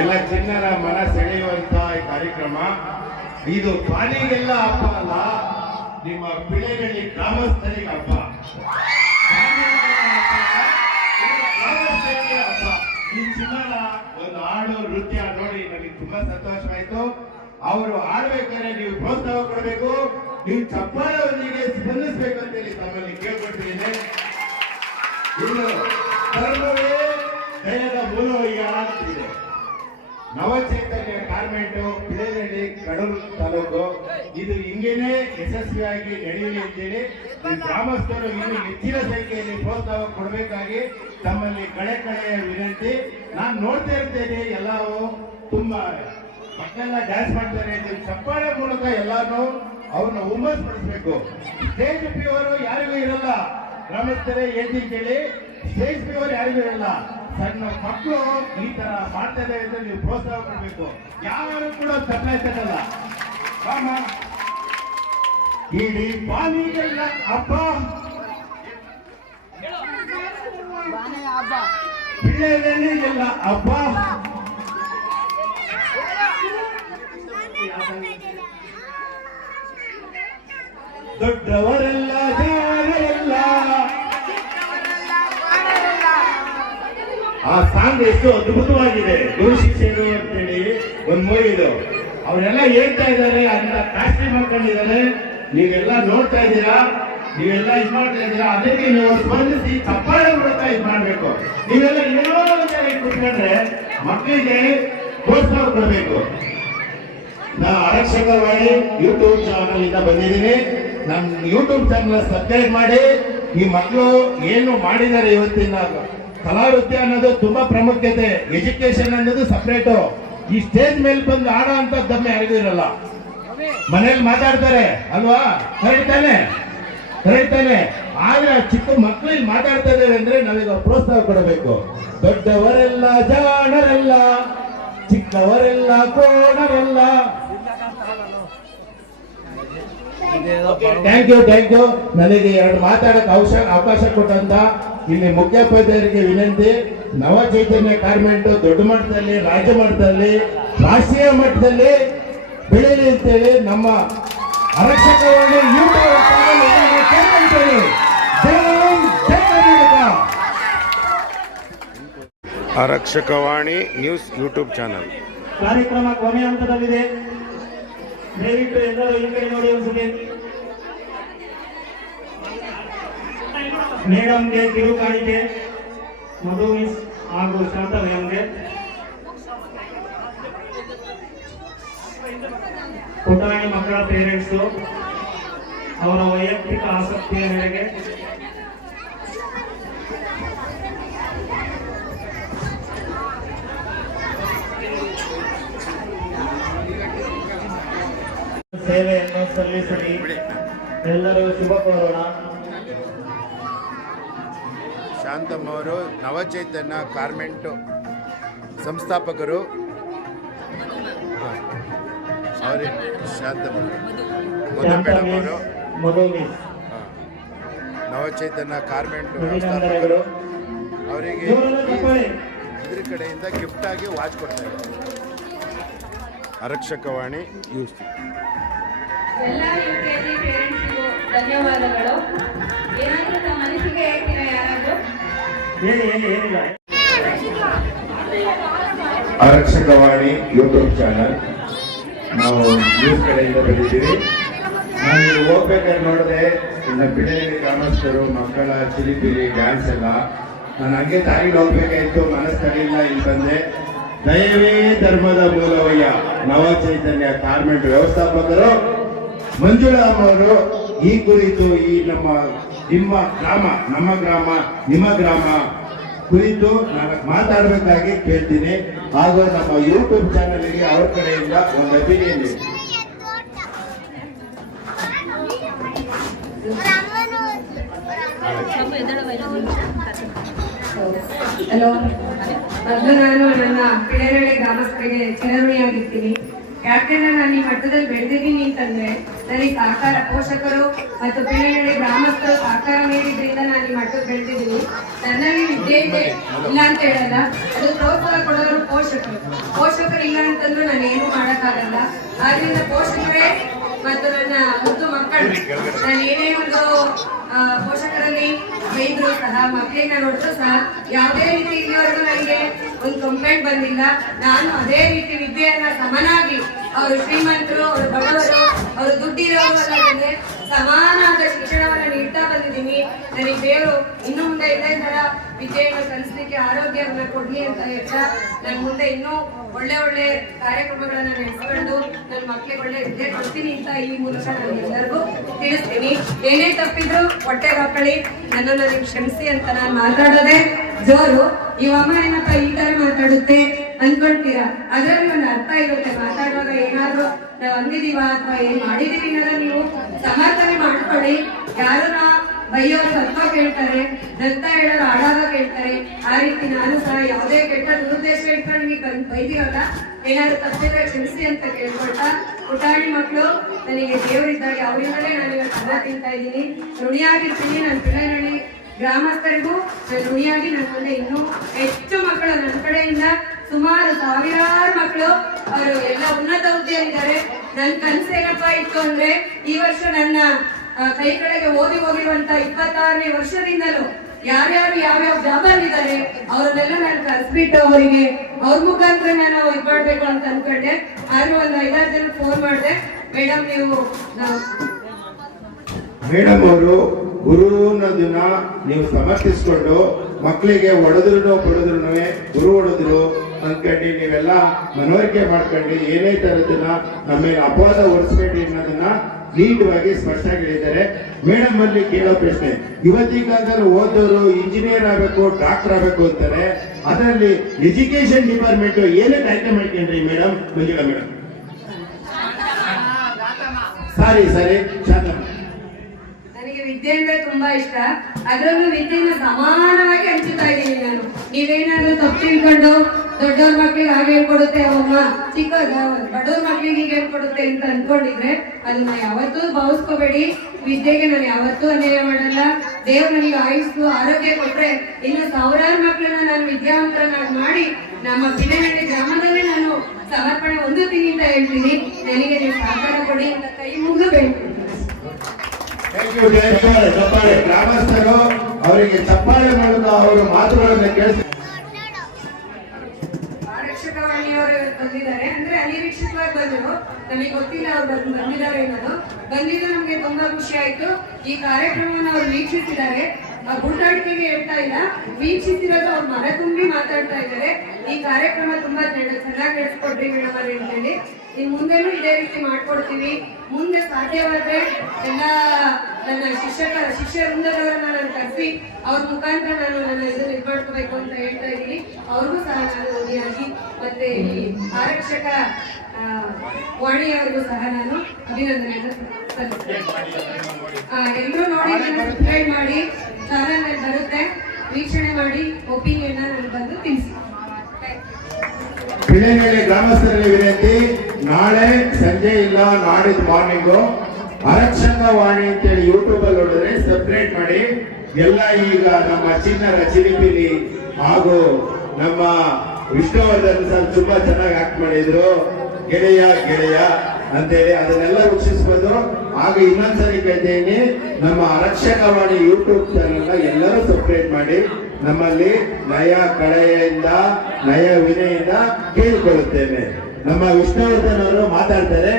ಎಲ್ಲ ಚಿನ್ನರ ಮನ ಸೆಳೆಯುವಂತ ಕಾರ್ಯಕ್ರಮ. ಇದು ಪಾಲಿಗೆಲ್ಲ ಹಬ್ಬ ಅಲ್ಲ, ನಿಮ್ಮ ಪಿಳೆಗಳಿಗೆ ಗ್ರಾಮಸ್ಥರಿಗೆ ಹಬ್ಬ. ಗ್ರಾಮಸ್ಥರಿಗೆ ಹಬ್ಬ. ಈ ಚಿನ್ನರ ಒಂದು ಹಾಡು ನೃತ್ಯ ನೋಡಿ ನನಗೆ ತುಂಬಾ ಸಂತೋಷವಾಯ್ತು. ಅವರು ಆಡ್ಬೇಕಾದ್ರೆ ನೀವು ಪ್ರೋತ್ಸಾಹ ಕೊಡಬೇಕು. ನೀವು ಚಪ್ಪಾಳೊಂದಿಗೆ ಸ್ಪಂದಿಸಬೇಕು ಅಂತ ಹೇಳಿ ತಮ್ಮಲ್ಲಿ ಕೇಳ್ಕೊಳ್ತೀನಿ ಇನ್ನು ಧರ್ಮವೇ ದಯದ ಮೂಲವಯ್ಯ ಅಂತಿದೆ ನವಚೈತನ್ಯ ಕಾರ್ಮೆಂಟು ಪಿಳೆಹಳ್ಳಿ ಕಡೂರು ತಾಲೂಕು. ಇದು ಹಿಂಗೇನೆ ಯಶಸ್ವಿಯಾಗಿ ನಡೆಯಲಿ ಅಂತೇಳಿ ಗ್ರಾಮಸ್ಥರು ಇನ್ನು ಹೆಚ್ಚಿನ ಸಂಖ್ಯೆಯಲ್ಲಿ ಪ್ರೋತ್ಸಾಹ ಕೊಡಬೇಕಾಗಿ ತಮ್ಮಲ್ಲಿ ಕಡೆ ಕಡೆಯ ವಿನಂತಿ. ನಾನು ನೋಡ್ತಾ ಇರ್ತೇನೆ ಎಲ್ಲವೂ ತುಂಬಾ ಮಕ್ಕಳೆಲ್ಲ ಡ್ಯಾನ್ಸ್ ಮಾಡ್ತಾರೆ ಚಪ್ಪಾಳೆ ಮೂಲಕ ಎಲ್ಲಾನು ಅವ್ರನ್ನ ಹುಮ್ಮಸ್ ಪಡಿಸ್ಬೇಕು ಸ್ಟೇಜ್ ಫೀವರು ಯಾರಿಗೂ ಇರಲ್ಲ. ಗ್ರಾಮಸ್ಥರೇ ಏನ್ ಕೇಳಿ, ಸ್ಟೇಜ್ ಫೀವರ್ ಯಾರಿಗೂ ಇರಲ್ಲ. ಸಣ್ಣ ಮಕ್ಕಳು ಈ ತರ ಮಾಡ್ತದೆ ಅಂತ ನೀವು ಪ್ರೋತ್ಸಾಹ ಕೊಡಬೇಕು. ಯಾರು ಕೂಡ ಸಪ್ಲೈ ರಾಮ. ಇಡೀ ಪಾಲಿಗೆಲ್ಲ ಹಬ್ಬ. ಪಿಳ್ಳೆದಲ್ಲಿ ಎಲ್ಲ ಹಬ್ಬ. ದೊಡ್ಡವರೆಲ್ಲ ಆ ಸಾಂಗ್ ಎಷ್ಟು ಅದ್ಭುತವಾಗಿದೆ. ಗುರು ಶಿಷ್ಯರು ಅಂತೇಳಿ ಒಂದು ಮೂವಿ ಇದು. ಅವರೆಲ್ಲ ಹೇಳ್ತಾ ಇದ್ದಾರೆ ಅದನ್ನ ಕಾಸ್ಟ್ಯೂಮ್ ಹಾಕೊಂಡಿದ್ದಾರೆ ನೀವೆಲ್ಲ ನೋಡ್ತಾ ಇದ್ದೀರಾ? ನೀವೆಲ್ಲ ಇದು ಮಾಡ್ತಾ ಇದ್ದೀರಾ? ಅದಕ್ಕೆ ನೀವು ಸ್ಪಂದಿಸಿ ಚಪ್ಪಾಳೆ ಮೂಲಕ ಇದು ಮಾಡ್ಬೇಕು. ನೀವೆಲ್ಲ ಏನೋ ಕುತ್ಕೊಂಡ್ರೆ ಮಕ್ಕಳಿಗೆ ಪ್ರೋತ್ಸಾಹ ಕೊಡಬೇಕು. ನಾ ಆರಕ್ಷಕವಾಣಿ ಯೂಟ್ಯೂಬ್ ಚಾನಲ್ ಇಂದ ಬಂದಿದ್ದೀನಿ. ನನ್ನ ಯೂಟ್ಯೂಬ್ ಚಾನಲ್ ಸಬ್ಸ್ಕ್ರೈಬ್ ಮಾಡಿ. ಈ ಮಕ್ಕಳು ಏನು ಮಾಡಿದ್ದಾರೆ ಇವತ್ತಿನ ಕಲಾ ನೃತ್ಯ ಅನ್ನೋದು ತುಂಬಾ ಪ್ರಾಮುಖ್ಯತೆ ಎಜುಕೇಶನ್ ಅನ್ನೋದು ಸಪ್ರೇಟು ಈ ಸ್ಟೇಜ್ ಮೇಲೆ ಬಂದು ಆಡೋ ಅಂತ ದಮ್ಮ ಯಾರಿಗೂ ಇರಲ್ಲ. ಮನೇಲಿ ಮಾತಾಡ್ತಾರೆ, ಅಲ್ವಾ? ಕರೀತಾನೆ ಕರೀತಾನೆ. ಆದ್ರೆ ಚಿಕ್ಕ ಮಕ್ಕಳು ಇಲ್ಲಿ ಮಾತಾಡ್ತಾ ಇದ್ದೇವೆ ಅಂದ್ರೆ ನಾವೀಗ ಪ್ರೋತ್ಸಾಹ ಕೊಡಬೇಕು. ದೊಡ್ಡವರೆಲ್ಲ ಜಾಣರೆಲ್ಲ, ಚಿಕ್ಕವರೆಲ್ಲ ಕೋಣರೆಲ್ಲ ಥ್ಯಾಂಕ್ ಯು ಥ್ಯಾಂಕ್ ಯು ನನಗೆ ಎರಡು ಮಾತಾಡಕ್ ಅವಕಾಶ ಅವಕಾಶ ಕೊಟ್ಟಂತ ಇಲ್ಲಿ ಮುಖ್ಯೋಪಾಧ್ಯಾಯರಿಗೆ ವಿನಂತಿ. ನವ ಚೈತನ್ಯ ಕಾರ್ಮೆಂಟ್ ದೊಡ್ಡ ಮಟ್ಟದಲ್ಲಿ ರಾಜ್ಯ ಮಟ್ಟದಲ್ಲಿ ರಾಷ್ಟ್ರೀಯ ಮಟ್ಟದಲ್ಲಿ ಬೆಳೀಲಿ ಅಂತೇಳಿ ನಮ್ಮ ಆರಕ್ಷಕವಾಗಿ ಆರಕ್ಷಕವಾಣಿ ನ್ಯೂಸ್ ಯೂಟ್ಯೂಬ್ ಚಾನಲ್. ಕಾರ್ಯಕ್ರಮ ಕೊನೆ ಹಂತದಲ್ಲಿದೆ. ದಯವಿಟ್ಟು ಎಲ್ಲರೂ ಈ ಕಡೆ ನೋಡಿ ಒಂದ್ಸತಿ ಮೇಡಮ್ಗೆ ಕಿರು ಕಾಣಿಕೆ. ಮಧು, ಮಿಸ್ ಹಾಗೂ ಶಾಂತ ಮೇಡಮ್ಗೆ. ಪುಟಾಣಿ ಮಕ್ಕಳ ಪೇರೆಂಟ್ಸು ಅವರ ವೈಯಕ್ತಿಕ ಆಸಕ್ತಿಯ ಮೇರೆಗೆ. ಸೇವೆಯನ್ನು ಸಲ್ಲಿಸಲಿ ಎಲ್ಲರೂ ಶುಭ ಕೋರೋಣ. ಶಾಂತಮ್ಮ ಅವರು ನವಚೈತನ್ಯ ಕಾರ್ಮೆಂಟು ಸಂಸ್ಥಾಪಕರು. ಅವರೇ ಶಾಂತಮ್ಮ ಮಧು ಅವರು. ನವಚೈತನ್ಯ ಕಾರ್ಮೆಂಟ್ ಸಂಸ್ಥಾಪಕರು. ಅವರಿಗೆ. ಇದ್ರ ಕಡೆಯಿಂದ ಗಿಫ್ಟ್ ಆಗಿ ವಾಚ್ ಕೊಡ್ತಾ ಇದ್ದಾರೆ. ಆರಕ್ಷಕವಾಣಿ ಯು ಕೆ ಜಿ ಪೇರೆಂಟ್ಸ್ಗೂ ಧನ್ಯವಾದಗಳು. ಏನಾದರೂ ನಮ್ಮ ಮನಸ್ಸಿಗೆ ಹೇಳ್ತೀರಾ ಯಾರಾದರೂ? ಆರಕ್ಷಕವಾಣಿ ಯೂಟ್ಯೂಬ್ ಚಾನಲ್ ನಾವು ನ್ಯೂಸ್ ಕಡೆಯಿಂದ ಬಂದಿದ್ದೀವಿ ನಾನು ಹೋಗ್ಬೇಕಾದ್ರೆ ನೋಡಿದೆ ನನ್ನ ಬಿಡಲಿ ಗ್ರಾಮಸ್ಥರು ಮಕ್ಕಳ ಚಿಲಿಪಿಲಿ ಡ್ಯಾನ್ಸ್ ಎಲ್ಲ. ನಾನು ಹಂಗೆ ತಾಯಿಗೆ ಹೋಗ್ಬೇಕಾಯ್ತು ಮನಸ್ಸಲ್ಲಿಲ್ಲ ಇಲ್ಲಿ ಬಂದೆ. ದಯವೇ ಧರ್ಮದ ಮೂಲವಯ್ಯ. ನವ ಚೈತನ್ಯ ಕಾರ್ಮೆಂಟ್ ವ್ಯವಸ್ಥಾಪಕರು. ಮಂಜುಳಾ ಅವರು ಈ ಕುರಿತು ಈ ನಮ್ಮ ನಿಮ್ಮ ಗ್ರಾಮ, ನಮ್ಮ ಗ್ರಾಮ, ನಿಮ್ಮ ಗ್ರಾಮ ಕುರಿತು ನಾನು ಮಾತಾಡಬೇಕಾಗಿ ಕೇಳ್ತೀನಿ. ಹಾಗೂ ನಮ್ಮ ಯೂಟ್ಯೂಬ್ ಚಾನಲ್ಗೆ ಅವ್ರ ಕಡೆಯಿಂದ ಒಂದು ಅಭಿನಯ ಇದೆ ಹಲೋ. ಮೊದಲು ನಾನು ನನ್ನ ಪಿಳೆರಳೆ ಗ್ರಾಮಸ್ಥರಿಗೆ ಚಿರಋಣಿಯಾಗಿರ್ತೀನಿ ಯಾಕೆಂದ್ರೆ ನಾನು ಈ ಮಟ್ಟದಲ್ಲಿ ಬೆಳೆದಿದ್ದೀನಿ ಅಂತಂದ್ರೆ ನನಗೆ ಸಹಕಾರ ಪೋಷಕರು ಮತ್ತು ಪಿಳಿಗಳಿಗೆ ಗ್ರಾಮಸ್ಥರು ಸಹಕಾರ ನೀಡಿದ್ರಿಂದ ನಾನು ಈ ಮಟ್ಟಕ್ಕೆ ಬೆಳೆದಿದ್ದೀನಿ. ನನ್ನಲ್ಲಿ ವಿದ್ಯೆ ಇದೆ. ಇಲ್ಲ ಅಂತ ಹೇಳಲ್ಲ. ಅದು ಪ್ರೋತ್ಸಾಹ ಕೊಡೋರು ಪೋಷಕರು. ಪೋಷಕರು ಇಲ್ಲ ಅಂತಂದ್ರೂ ನಾನು ಏನು ಮಾಡೋಕ್ಕಾಗಲ್ಲ. ಆದ್ರಿಂದ ಪೋಷಕರೇ ಮತ್ತು ನನ್ನ ಮುದ್ದು ಮಕ್ಕಳು. ನಾನು ಏನೇ ಒಂದು ಪೋಷಕರಲ್ಲಿ ಬೈದ್ರು ಸಹ ಮಕ್ಕಳಿಗೆ ನೋಡಿದ್ರು ಸಹ, ಯಾವುದೇ ರೀತಿ ಇಲ್ಲಿವರೆಗೂ ನನಗೆ ಒಂದು ಕಂಪ್ಲೇಂಟ್ ಬಂದಿಲ್ಲ. ನಾನು ಅದೇ ರೀತಿ ವಿದ್ಯೆಯನ್ನ ಸಮನಾಗಿ ಅವರು ಶ್ರೀಮಂತರು, ಅವರು ಬಡವರು, ಅವರು ದುಡ್ಡಿರೋರು ಅನ್ನೋದನ್ನೇ ಸಮಾನವಾದ ಶಿಕ್ಷಣವನ್ನ ನೀಡ್ತಾ ಬಂದಿದ್ದೀನಿ. ನನಗೆ ದೇವರು ಇನ್ನು ಮುಂದೆ ಇದೇ ತರ ವಿದ್ಯೆಯನ್ನು ಕಲಿಸ್ಲಿಕ್ಕೆ ಆರೋಗ್ಯವನ್ನ ಕೊಡ್ಲಿ ಅಂತ ಹೇಳ್ತಾ ನನ್ನ ಮುಂದೆ ಇನ್ನೂ ಒಳ್ಳೆ ಒಳ್ಳೆ ಕಾರ್ಯಕ್ರಮಗಳನ್ನ ನಡೆಸ್ಕೊಂಡು ನನ್ನ ಮಕ್ಕಳಿಗೆ ಒಳ್ಳೆ ವಿದ್ಯೆ ಕೊಡ್ತೀನಿ ಅಂತ ಈ ಮೂಲಕ ನಾನು ಎಲ್ಲರಿಗೂ ತಿಳಿಸ್ತೀನಿ. ಏನೇ ತಪ್ಪಿದ್ರು ಹೊಟ್ಟೆ ಹಾಕೊಳ್ಳಿ ನನ್ನನ್ನು ನೀವು ಕ್ಷಮಿಸಿ ಅಂತ ನಾನು ಮಾತಾಡೋದೇ ಜೋರು. ಈ ಅಮ್ಮ ಏನಪ್ಪ ಈ ತರ ಮಾತಾಡುತ್ತೆ ಅನ್ಕೊಳ್ತೀರಾ ಅದರಲ್ಲಿ ಒಂದು ಅರ್ಥ ಇರುತ್ತೆ. ಮಾತಾಡುವಾಗ ಏನಾದ್ರು ನಾವು ಅಂದಿದೀವ ಅಥವಾ ಏನ್ ಮಾಡಿದೀವಿ ಅನ್ನೋದನ್ನ ನೀವು ಸಮರ್ಥನೆ ಮಾಡ್ಕೊಳ್ಳಿ. ಯಾರನ್ನ ಬೈಯೋರು ಸತ್ವ ಕೇಳ್ತಾರೆ, ದತ್ತ ಹೇಳೋರು ಆಡಾಗ ಕೇಳ್ತಾರೆ. ಆ ರೀತಿ ನಾನು ಸಹ ಯಾವುದೇ ಕೆಟ್ಟ ದುರುದ್ದೇಶ ಇಟ್ಕೊಂಡು ನೀವು ಬಂದು ಬೈದಿರಲ್ಲ. ಏನಾದ್ರು ತಪ್ಪಿದ್ರೆ ಕ್ಷಮಿಸಿ ಅಂತ ಕೇಳ್ಕೊಳ್ತಾ, ಪುಟಾಣಿ ಮಕ್ಕಳು ನನಗೆ ದೇವರಿದ್ದಾಗ ಅವರಿಂದಲೇ ನಾನು ಇವತ್ತು ಅನ್ನ ತಿಂತಾ ಇದ್ದೀನಿ. ಋಣಿಯಾಗಿರ್ತೀನಿ ನನ್ನ ಪಿಳ್ಳನಹಳ್ಳಿ ಗ್ರಾಮಸ್ಥರಿಗೂ ನಾನು ಋಣಿಯಾಗಿ ನನ್ನ ಮುಂದೆ ಇನ್ನೂ ಹೆಚ್ಚು ಮಕ್ಕಳು ನನ್ನ ಕಡೆಯಿಂದ, ಸುಮಾರು ಸಾವಿರಾರು ಮಕ್ಕಳು, ಅವರು ಎಲ್ಲ ಉನ್ನತ ಹುದ್ದೆಯಲ್ಲಿದ್ದಾರೆ. ನನ್ನ ಏನಪ್ಪ ಇತ್ತು ಅಂದ್ರೆ ಈ ವರ್ಷ ನನ್ನ ಕೈ ಕಡೆಗೆ ಓದಿ ಹೋಗಿರುವಂತ ಇಪ್ಪತ್ತಾರನೇ ವರ್ಷದಿಂದಲೂ ಯಾರ್ಯಾರು ಯಾವ್ಯಾವ ಜಾಬ್ ಇದ್ದಾರೆ ಅವರನ್ನೆಲ್ಲ ನಾನು ಕರೆಸ್ಬಿಟ್ಟು ಅವರಿಗೆ ಅವ್ರ ಮುಖಾಂತರ ನಾನು ಇದು ಮಾಡ್ಬೇಕು ಅಂತ ಅನ್ಕೊಂಡೆ. ಆದ್ರೂ ಒಂದು ಐದಾರು ಜನ ಫೋನ್ ಮಾಡಿದೆ ಮೇಡಮ್ ನೀವು ನಾವು ಮೇಡಮ್ ಅವರು ಗುರು ಅನ್ನೋದನ್ನ ನೀವು ಸಮರ್ಥಿಸ್ಕೊಂಡು ಮಕ್ಕಳಿಗೆ ಹೊಡೆದ್ರು ಬಡಿದ್ರು ಗುರು ಹೊಡೆದ್ರು ಅನ್ಕೊಂಡು, ನೀವೆಲ್ಲ ಮನವರಿಕೆ ಮಾಡ್ಕೊಂಡು, ಏನೇ ತರದನ್ನ ನಮ್ಮ ಮೇಲೆ ಅಪವಾದ ಹೊರಿಸ್ಬೇಡಿ ಅನ್ನೋದನ್ನ ನೀಟವಾಗಿ ಸ್ಪಷ್ಟ ಹೇಳಿದ್ದಾರೆ ಮೇಡಮ್ ಅಲ್ಲಿ ಕೇಳೋ ಪ್ರಶ್ನೆ. ಇವತ್ತಿನ ಕಾಲದಲ್ಲಿ ಓದೋರು ಇಂಜಿನಿಯರ್ ಆಗಬೇಕು ಡಾಕ್ಟರ್ ಆಗಬೇಕು ಅಂತಾರೆ. ಅದರಲ್ಲಿ ಎಜುಕೇಶನ್ ಡಿಪಾರ್ಟ್ಮೆಂಟ್ ಏನೇ ಆಯ್ಕೆ ಮಾಡ್ಕೊಂಡ್ರಿ ಮೇಡಮ್ ಮಂಜುಳಾ ಮೇಡಮ್ ಸಾರಿ ಸರಿ ಶಾಂತಮ್ಮ. ವಿದ್ಯೆ ಅಂದ್ರೆ ತುಂಬಾ ಇಷ್ಟ. ಅದರಲ್ಲೂ ವಿದ್ಯೆನ ಸಮಾನವಾಗಿ ಹಂಚುತ್ತಾ ಇದ್ದೀನಿ ನಾನು. ನೀವೇನಾದ್ರೂ ತಪ್ಪು ತಿಳ್ಕೊಂಡು ದೊಡ್ಡವ್ರ ಮಕ್ಳಿಗೆ ಹಾಗೆ ಹೇಳ್ಕೊಡುತ್ತೆ ಅವಮ್ಮ ಚಿಕ್ಕ ಬಡವ್ರ ಮಕ್ಳಿಗೆ ಹೀಗೆ ಹೇಳ್ಕೊಡುತ್ತೆ ಅಂತ ಅನ್ಕೊಂಡಿದ್ರೆ ಅದನ್ನ ಯಾವತ್ತೂ ಭಾವಿಸ್ಕೋಬೇಡಿ. ವಿದ್ಯೆಗೆ ನಾನು ಯಾವತ್ತೂ ಅನ್ಯಾಯ ಮಾಡಲ್ಲ. ದೇವ್ರ ನನಗೆ ಆಯುಸ್ಸು, ಆರೋಗ್ಯ ಕೊಟ್ರೆ ಇನ್ನು ಸಾವಿರಾರು ಮಕ್ಕಳನ್ನ ನಾನು ವಿದ್ಯಾವಂತರನ್ನಾಗಿ ಮಾಡಿ ನಮ್ಮ ಬಿನಹಳ್ಳಿ ಗ್ರಾಮದಲ್ಲೇ ನಾನು ಸಮರ್ಪಣೆ ಹೊಂದುತ್ತೀನಿ ಅಂತ ಹೇಳ್ತೀನಿ. ನನಗೆ ನೀವು ಸಹಕಾರ ಕೊಡಿ ಅಂತ ಕೈ ಮುಗಿದು. ಚಪ್ಪಾಳೆ ಗ್ರಾಮಸ್ಥರು, ಅವರಿಗೆ ಚಪ್ಪಾಳೆ ಮೂಲಕ ಅವರ ಮಾತುಗಳನ್ನು ಕೇಳಿಸಿ. ಬಂದಿದ್ದಾರೆ. ಅಂದ್ರೆ ಅನಿರೀಕ್ಷಿತವಾಗಿ ಬಂದರು. ನಮಗೆ ಗೊತ್ತಿಲ್ಲ ಅವ್ರು ಬಂದ್, ಬಂದಿದ್ದಾರೆ ಅನ್ನೋದು. ಬಂದಿದ್ದು ನಮಗೆ ತುಂಬಾ ಖುಷಿ ಆಯ್ತು. ಈ ಕಾರ್ಯಕ್ರಮವನ್ನು ಅವ್ರು ವೀಕ್ಷಿಸಿದ್ದಾರೆ. ಬೂಟಾಟಿಕೆಗೆ ಹೇಳ್ತಾ ಇಲ್ಲ. ವೀಕ್ಷಿಸಿರೋದು ಅವ್ರ ಮನ ತುಂಬಿ ಮಾತಾಡ್ತಾ ಇದ್ದಾರೆ. ಈ ಕಾರ್ಯಕ್ರಮ ತುಂಬಾ ಚೆನ್ನ- ಚೆನ್ನಾಗಿ ನಡೆಸ್ಕೊಡ್ರಿ ಮೇಡಮ್ ಅಂತ ಹೇಳಿ ಇನ್ ಮುಂದೆನೂ ಇದೇ ರೀತಿ ಮಾಡ್ಕೊಡ್ತೀವಿ. ಮುಂದೆ ಸಾಧ್ಯವಾದ್ರೆ ಎಲ್ಲ ನನ್ನ ಶಿಕ್ಷಕ ಶಿಷ್ಯ ವೃಂದದವರನ್ನ ನಾನು ಕರೆಸಿ ಅವ್ರ ಮುಖಾಂತರ ನಾನು ನನ್ನ ಇದನ್ನು ಇದು ಅಂತ ಹೇಳ್ತಾ ಇದ್ದೀನಿ. ಅವ್ರಿಗೂ ಸಹ ನಾನು ಋಣಿಯಾಗಿ ಮತ್ತೆ ಈ ಆರಕ್ಷಕ ವಾಣಿಯವರಿಗೂ ಸಹ ನಾನು ಅಭಿನಂದನೆಯನ್ನು ಸಲ್ಲಿಸ್ತೇನೆ. ಎಲ್ಲರೂ ನೋಡಿ ಸಬ್ಸ್ಕ್ರೈಬ್ ಮಾಡಿ ಚಾನಲ್ ಬರುತ್ತೆ. ವೀಕ್ಷಣೆ ಮಾಡಿ ಒಪಿನಿಯನ್ ನಾನು ಬಂದು ತಿಳಿಸಿ ಪಿಳ್ಳೆನಹಳ್ಳಿ ಗ್ರಾಮಸ್ಥರಲ್ಲಿ ವಿನಂತಿ. ನಾಳೆ ಸಂಜೆ ಇಲ್ಲ, ನಾಡಿದ್ದು ಮಾರ್ನಿಂಗು ಅರಕ್ಷಕ ವಾಣಿ ಅಂತೇಳಿ ಯೂಟ್ಯೂಬ್ ಅಲ್ಲಿ ನೋಡಿದ್ರೆ ಸಪ್ರೇಟ್ ಮಾಡಿ. ಎಲ್ಲ ಈಗ ನಮ್ಮ ಚಿನ್ನರ ಚಿಲಿಪಿಲಿ ಹಾಗೂ ನಮ್ಮ ವಿಷ್ಣುವರ್ಧನ್ ಸರ್ ತುಂಬಾ ಚೆನ್ನಾಗಿ ಆಕ್ಟ್ ಮಾಡಿದ್ರು. ಗೆಳೆಯ ಗೆಳೆಯ ಅಂತೇಳಿ ಅದನ್ನೆಲ್ಲ ವೀಕ್ಷಿಸಬಹುದು ಆಗ ಇನ್ನೊಂದ್ಸರಿ ಕೇಳ್ತೀನಿ, ನಮ್ಮ ಆರಕ್ಷಕವಾಣಿ ಯೂಟ್ಯೂಬ್ ಚಾನೆಲ್ ಎಲ್ಲರೂ ಸಬ್ಸ್ಕ್ರೈಬ್ ಮಾಡಿ. ನಮ್ಮಲ್ಲಿ ನಯ ಕಳೆಯಿಂದ ನಯ ವಿನಯಿಂದ ಕೇಳಿಕೊಳ್ಳುತ್ತೇನೆ. ನಮ್ಮ ವಿಷ್ಣುವರ್ಧನ್ ಅವರು ಮಾತಾಡ್ತಾರೆ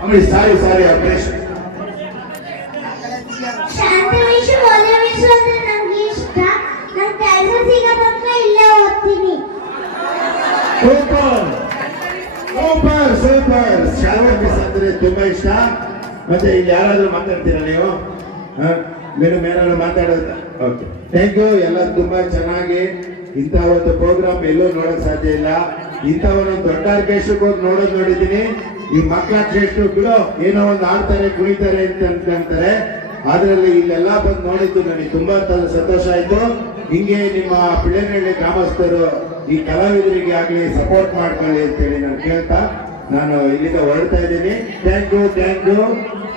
Ambareesh sorry sorry Ambareesh super super super ಶಾಲೆ ಮಿಸ್ ಅಂದ್ರೆ ತುಂಬಾ ಇಷ್ಟ. ಮತ್ತೆ ಇಲ್ಲಿ ಯಾರಾದ್ರೂ ಮಾತಾಡ್ತೀರಾ ನೀವು? ಮೇಡಮ್ ಏನಾದ್ರು ಮಾತಾಡೋದ? ಓಕೆ ಥ್ಯಾಂಕ್ ಯು ಎಲ್ಲ ತುಂಬಾ ಚೆನ್ನಾಗಿ ಇಂಥ ಒಂದು ಪ್ರೋಗ್ರಾಮ್ ಎಲ್ಲೂ ನೋಡಕ್ ಸಾಧ್ಯ ಇಲ್ಲ. ಇಂಥ ಒಂದು ದೊಡ್ಡ ಆರ್ಕೆಸ್ಟ್ರಿಗೆ ಹೋಗಿ ನೋಡೋದು ನೋಡಿದ್ದೀನಿ. ಈ ಮಕ್ಕಳ ಶ್ರೇಷ್ಠ ಬಿಡೋ, ಏನೋ ಒಂದು ಆಡ್ತಾರೆ, ಕುಣಿತಾರೆ ಅಂತ ಹೇಳ್ತಾರೆ ಅದರಲ್ಲಿ ಇಲ್ಲೆಲ್ಲ ಬಂದು ನೋಡಿದ್ದು ನನಗೆ ತುಂಬಾ ಸಂತೋಷ ಆಯ್ತು. ಹಿಂಗೆ ನಿಮ್ಮ ಪಿಳೆನಹಳ್ಳಿ ಗ್ರಾಮಸ್ಥರು ಈ ಕಲಾವಿದರಿಗೆ ಆಗಲಿ ಸಪೋರ್ಟ್ ಮಾಡ್ಕೊಳ್ಳಿ ಅಂತೇಳಿ ನಾನು ಕೇಳ್ತಾ, ನಾನು ಇಲ್ಲಿಂದ ಹೊರಡ್ತಾ ಇದ್ದೀನಿ. ಥ್ಯಾಂಕ್ ಯು ಥ್ಯಾಂಕ್ ಯು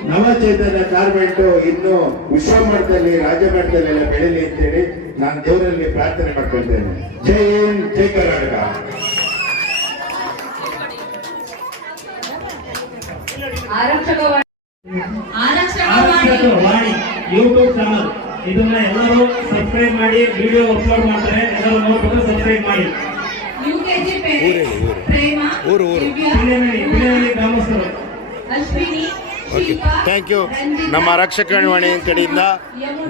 ನವ ಚೈತನ್ಯ ಕಾರ್ಮೆಂಟ್ ಇನ್ನು ವಿಶ್ವ ಮಟ್ಟದಲ್ಲಿ ರಾಜ್ಯ ಮಟ್ಟದಲ್ಲಿ ಎಲ್ಲ ಬೆಳೀಲಿ ಅಂತೇಳಿ ನಾನು ದೇವರಲ್ಲಿ ಪ್ರಾರ್ಥನೆ ಮಾಡ್ಕೊಳ್ತೇನೆ. ಜೈ ಹಿಂದ್, ಜೈ ಕರ್ನಾಟಕ. ವಾಣಿ ಯೂಟ್ಯೂಬ್ ಚಾನಲ್ ಇದನ್ನ ಎಲ್ಲರೂ ಸಬ್ಸ್ಕ್ರೈಬ್ ಮಾಡಿ ವಿಡಿಯೋ ಅಪ್ಲೋಡ್ ಮಾಡ್ತಾರೆ. ಎಲ್ಲರೂ ನೋಡ್ಕೊಂಡು ಸಬ್ಸ್ಕ್ರೈಬ್ ಮಾಡಿ. ಥ್ಯಾಂಕ್ ಯು ನಮ್ಮ ರಕ್ಷಕ ವಾಣಿ ಕಡೆಯಿಂದ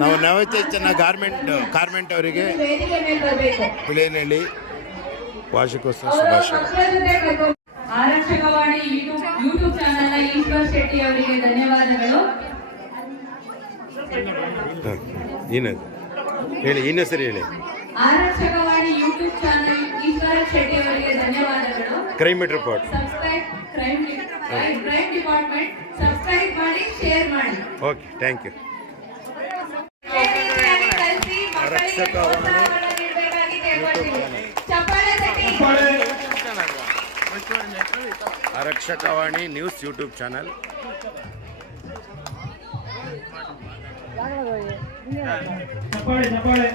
ನಾವು ನಾವು ನವಚೇತನ ಗಾರ್ಮೆಂಟ್ ಗಾರ್ಮೆಂಟ್ ಅವರಿಗೆ ಪಿಳೇನಹಳ್ಳಿ ವಾರ್ಷಿಕೋತ್ಸವ ಶುಭಾಶಯ. ಆರಕ್ಷಕವಾಣಿ ಯೂಟ್ಯೂಬ್ ಯೂಟ್ಯೂಬ್ ಚಾನೆಲ್ನ ಈಶ್ವರ್ ಶೆಟ್ಟಿ ಅವರಿಗೆ ಧನ್ಯವಾದಗಳು. ಏನದು? ಹೇಳಿ ಇನ್ನ ಸರಿ ಹೇಳಿ. ಆರಕ್ಷಕವಾಣಿ ಯೂಟ್ಯೂಬ್ ಚಾನೆಲ್ ಈಶ್ವರ ಶೆಟ್ಟಿ ಅವರಿಗೆ ಧನ್ಯವಾದಗಳು. Crime report crime crime department subscribe ಮಾಡಿ ಶೇರ್ ಮಾಡಿ ಓಕೆ ಥ್ಯಾಂಕ್ ಯು ಕಲಿಸಿ ಮಕ್ಕಳಿಗೆ ಪ್ರೋತ್ಸಾಹವನ್ನು ನೀಡಬೇಕಾಗಿ ಕೇಳ್ಕೊಳ್ತೀನಿ. ಚಪ್ಪಾಳೆ ತಟ್ಟಿ. Arakshakavani news YouTube channel. ಚಪ್ಪಾಳೆ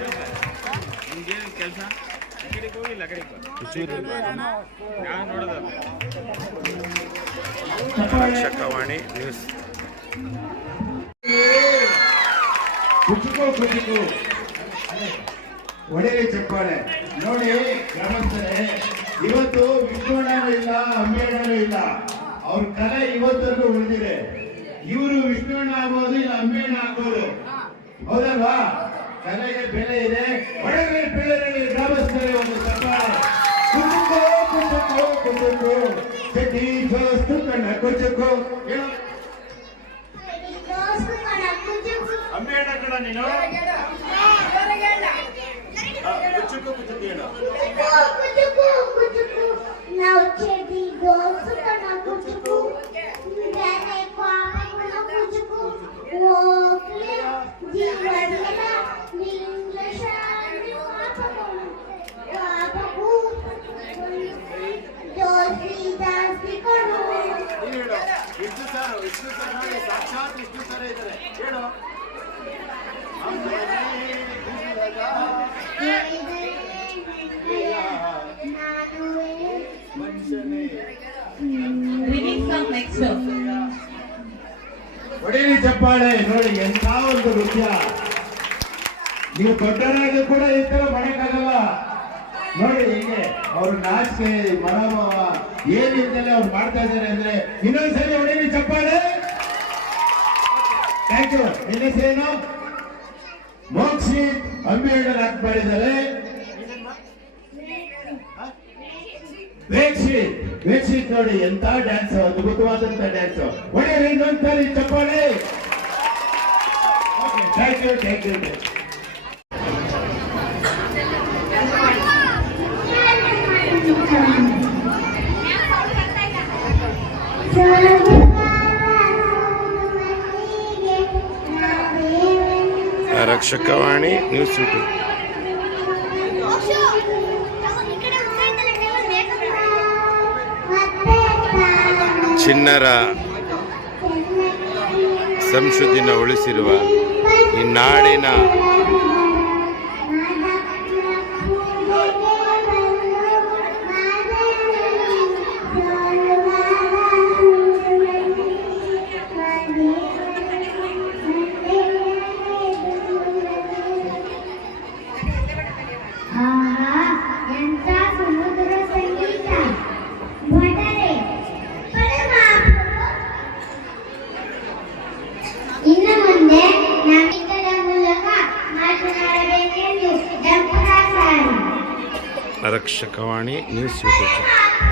ಆರಕ್ಷಕವಾಣಿ ನ್ಯೂಸ್ ಒಡೆಯ ಚಪ್ಪಾಳೆ ನೋಡಿ ಗ್ರಾಮಸ್ಥರೇ ಇವತ್ತು ವಿಷ್ಣುವಣ್ಣನೂ ಇಲ್ಲ ಅಂಬೇಣ್ಣನೂ ಇಲ್ಲ ಅವ್ರ ಕಲೆ ಇವತ್ತರೆಗೂ ಉಳಿದಿದೆ ಇವರು ವಿಷ್ಣುವಣ್ಣ ಆಗ್ಬೋದು ಇಲ್ಲ ಅಂಬೇಣ್ಣ ಆಗ್ಬೋದು ಹೌದಲ್ವಾ ಕಲೆಗೆ ಬೆಲೆ ಇದೆ ಒಳಗಡೆ ಬೆಳೆಯಲ್ಲಿ ಗ್ರಾಮಸ್ಥರೇ ಒಂದು ಚಪ್ಪಾಳೆ ಕುಚುಕು ಕುಚುಕು ಕುಚುಕು ಚಟಿ ಜೋಸ್ತು ಕಣ್ಣ ಕುಚುಕು ಹೇಳು ಅಂಬೇಣ್ಣ ಕಣ ನೀನು ಕುಚುಕು ಕುಚುಕು ಹೇಳು ನಾವು ಚೆಡಿ ದೋಸು ಕಣ ಕುಚುಕು ದಾನೆ ಪಾಪನ ಕುಚುಕು ಓಕ್ಲೆ ಜೀವನ ದೊಡ್ಡರಾಗಿ ಕೂಡ ಈ ತರ ಮಾಡಕ್ಕಾಗಲ್ಲ. ನೋಡಿ ಹಿಂಗೆ ಅವ್ರ ನಾಚಿಕೆ, ಮನೋಭಾವ, ಏನಿದ್ದಲ್ಲಿ ಅವ್ರು ಮಾಡ್ತಾ ಇದ್ದಾರೆ ಅಂದ್ರೆ ಇನ್ನೊಂದ್ಸರಿ ಹೊಡೀನಿ ಚಪ್ಪಾಳೆ. ಥ್ಯಾಂಕ್ ಯು ನಿನ್ನ ಹೆಸರೇನು ಮೋಕ್ಷಿತ್ ಅಂಬೇಡ್ಕರ್ ಅಂತ ಮಾಡಿದ್ದಾರೆ ವೇಕ್ಷಿತ್ ವೇಕ್ಷಿತ್ ನೋಡಿ ಎಂತ ಡ್ಯಾನ್ಸ್ ಅದ್ಭುತವಾದಂತ ಡ್ಯಾನ್ಸ್ ಒಳ್ಳೆ ಇನ್ನೊಂದ್ಸರಿ ಚಪ್ಪಾಳೆ. Thank you thank you Arakshakavani news YouTube ಚಿನ್ನರ ಸಂಸ್ಕೃತಿನ ಉಳಿಸಿರುವ ಈ ನಾಡಿನ Arakshakavani news YouTube channel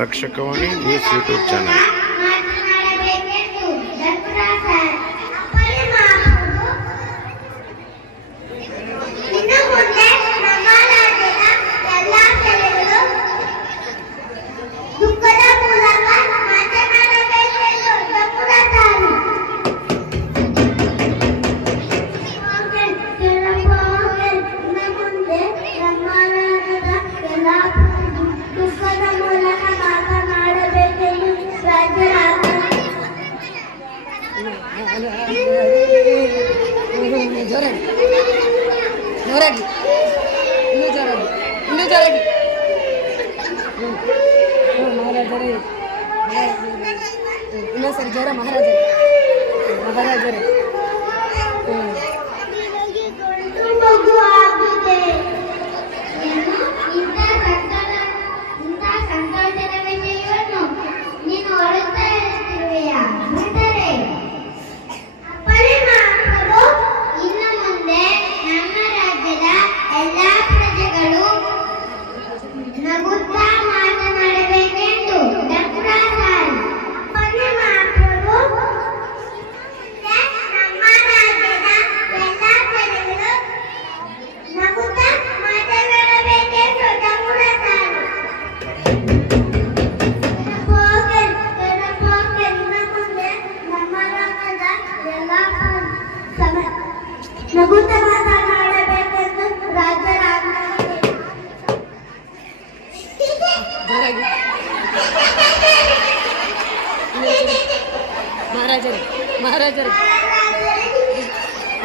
Arakshakavani news YouTube channel జోరండి జోరండి ఇల్లు జోరండి ఇల్లు జోరండి మహారాజరే ಇಲ್ಲ ಸರ್ ಜ್ವರ ಮಹಾರಾಜರೇ ಮಹಾರಾಜರೇ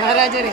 ಮಹಾರಾಜರೇ.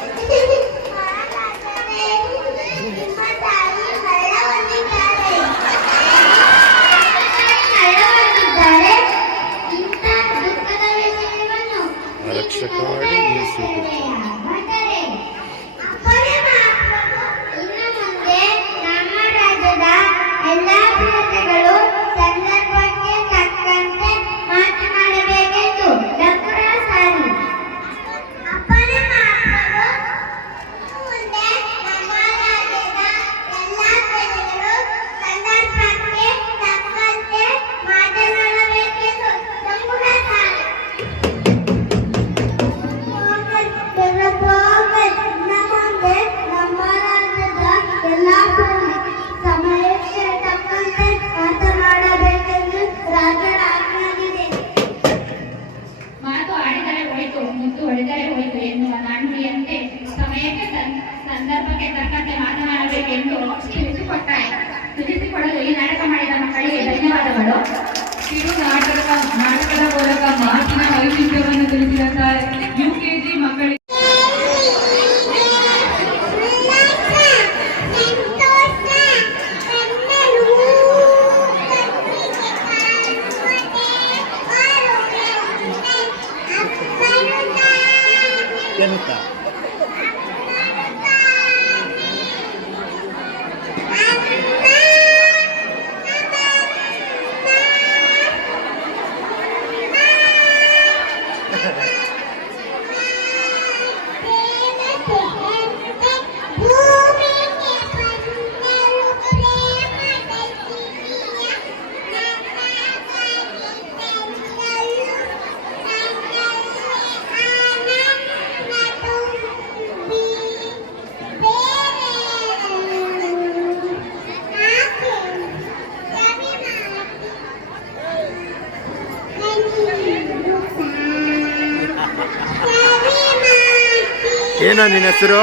ಏನೋ ನಿನ್ನ ಹೆಸರು?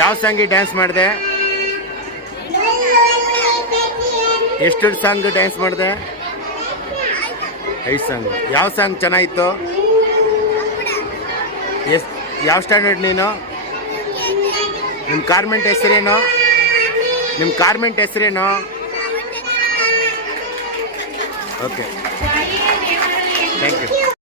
ಯಾವ ಸಾಂಗಿ ಡ್ಯಾನ್ಸ್ ಮಾಡಿದೆ? ಎಷ್ಟು ಸಾಂಗ್ ಡ್ಯಾನ್ಸ್ ಮಾಡಿದೆ? ಐದು ಸಾಂಗ್. ಯಾವ ಸಾಂಗ್ ಚೆನ್ನಾಗಿತ್ತು? ಎಸ್, ಯಾವ ಸ್ಟ್ಯಾಂಡರ್ಡ್ ನೀನು? ನಿಮ್ಮ ಕಾರ್ಮೆಂಟ್ ಹೆಸರೇನು? ನಿಮ್ಮ ಕಾರ್ಮೆಂಟ್ ಹೆಸರೇನು? Okay thank you